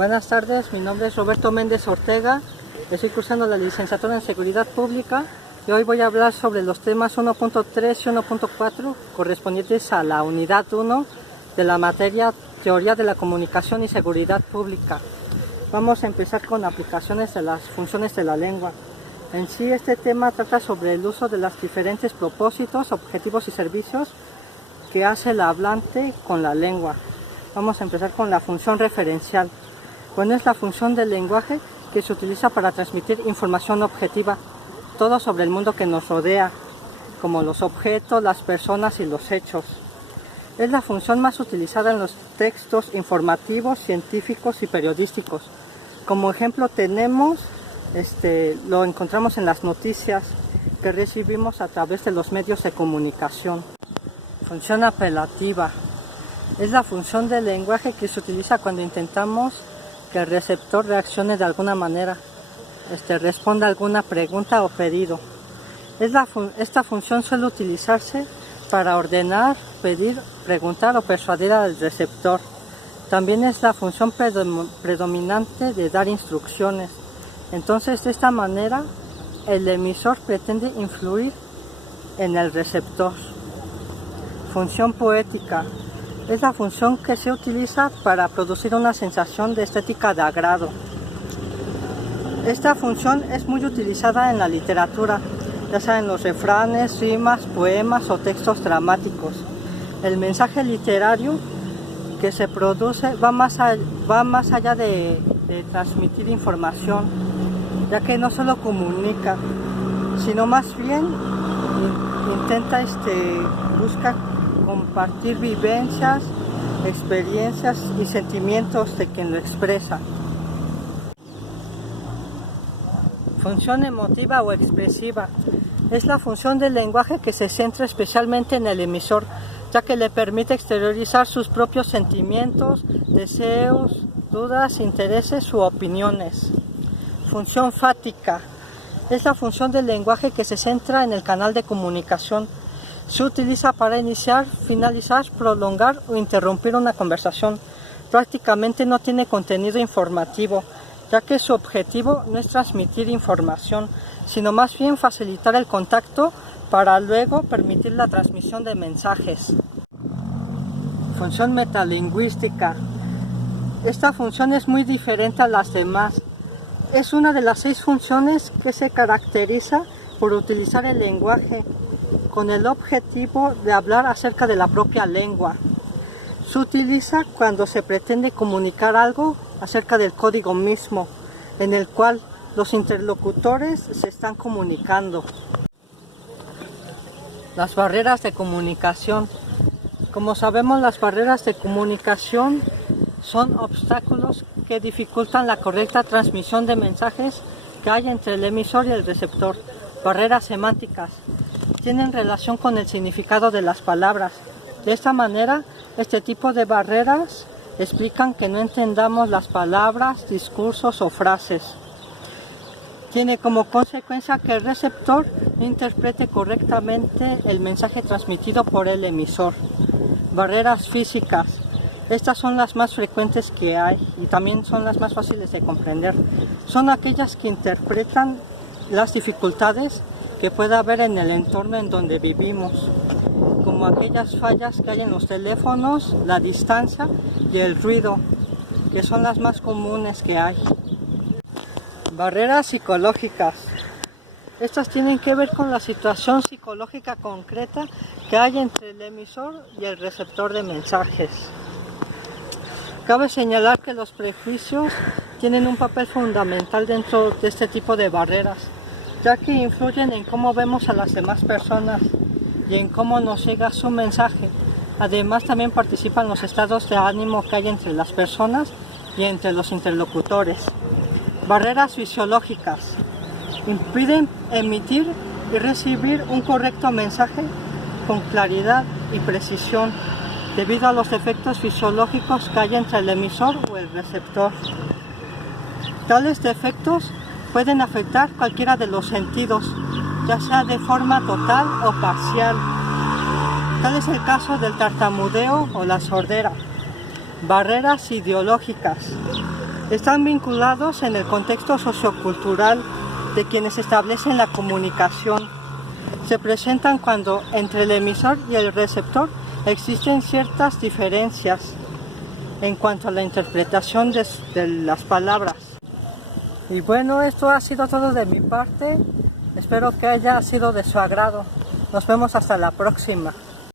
Buenas tardes, mi nombre es Roberto Méndez Ortega, estoy cursando la licenciatura en Seguridad Pública y hoy voy a hablar sobre los temas 1.3 y 1.4 correspondientes a la unidad 1 de la materia Teoría de la Comunicación y Seguridad Pública. Vamos a empezar con aplicaciones de las funciones de la lengua. En sí, este tema trata sobre el uso de los diferentes propósitos, objetivos y servicios que hace el hablante con la lengua. Vamos a empezar con la función referencial. Bueno, es la función del lenguaje que se utiliza para transmitir información objetiva, todo sobre el mundo que nos rodea, como los objetos, las personas y los hechos. Es la función más utilizada en los textos informativos, científicos y periodísticos. Como ejemplo tenemos, lo encontramos en las noticias que recibimos a través de los medios de comunicación. Función apelativa. Es la función del lenguaje que se utiliza cuando intentamos que el receptor reaccione de alguna manera, responda a alguna pregunta o pedido. Esta función suele utilizarse para ordenar, pedir, preguntar o persuadir al receptor. También es la función predominante de dar instrucciones. Entonces, de esta manera, el emisor pretende influir en el receptor. Función poética. Es la función que se utiliza para producir una sensación de estética de agrado. Esta función es muy utilizada en la literatura, ya sea en los refranes, rimas, poemas o textos dramáticos. El mensaje literario que se produce va más allá de transmitir información, ya que no solo comunica, sino más bien intenta busca compartir vivencias, experiencias y sentimientos de quien lo expresa. Función emotiva o expresiva. Es la función del lenguaje que se centra especialmente en el emisor, ya que le permite exteriorizar sus propios sentimientos, deseos, dudas, intereses u opiniones. Función fática. Es la función del lenguaje que se centra en el canal de comunicación. Se utiliza para iniciar, finalizar, prolongar o interrumpir una conversación. Prácticamente no tiene contenido informativo, ya que su objetivo no es transmitir información, sino más bien facilitar el contacto para luego permitir la transmisión de mensajes. Función metalingüística. Esta función es muy diferente a las demás. Es una de las 6 funciones que se caracteriza por utilizar el lenguaje con el objetivo de hablar acerca de la propia lengua. Se utiliza cuando se pretende comunicar algo acerca del código mismo, en el cual los interlocutores se están comunicando. Las barreras de comunicación. Como sabemos, las barreras de comunicación son obstáculos que dificultan la correcta transmisión de mensajes que hay entre el emisor y el receptor. Barreras semánticas. Tienen relación con el significado de las palabras. De esta manera, este tipo de barreras explican que no entendamos las palabras, discursos o frases. Tiene como consecuencia que el receptor no interprete correctamente el mensaje transmitido por el emisor. Barreras físicas. Estas son las más frecuentes que hay y también son las más fáciles de comprender. Son aquellas que interpretan las dificultades que pueda haber en el entorno en donde vivimos, como aquellas fallas que hay en los teléfonos, la distancia y el ruido, que son las más comunes que hay. Barreras psicológicas. Estas tienen que ver con la situación psicológica concreta que hay entre el emisor y el receptor de mensajes. Cabe señalar que los prejuicios tienen un papel fundamental dentro de este tipo de barreras, ya que influyen en cómo vemos a las demás personas y en cómo nos llega su mensaje. Además, también participan los estados de ánimo que hay entre las personas y entre los interlocutores. Barreras fisiológicas. Impiden emitir y recibir un correcto mensaje con claridad y precisión, debido a los efectos fisiológicos que hay entre el emisor o el receptor. Tales defectos pueden afectar cualquiera de los sentidos, ya sea de forma total o parcial. Tal es el caso del tartamudeo o la sordera. Barreras ideológicas. Están vinculados en el contexto sociocultural de quienes establecen la comunicación. Se presentan cuando entre el emisor y el receptor existen ciertas diferencias en cuanto a la interpretación de las palabras. Y bueno, esto ha sido todo de mi parte. Espero que haya sido de su agrado. Nos vemos hasta la próxima.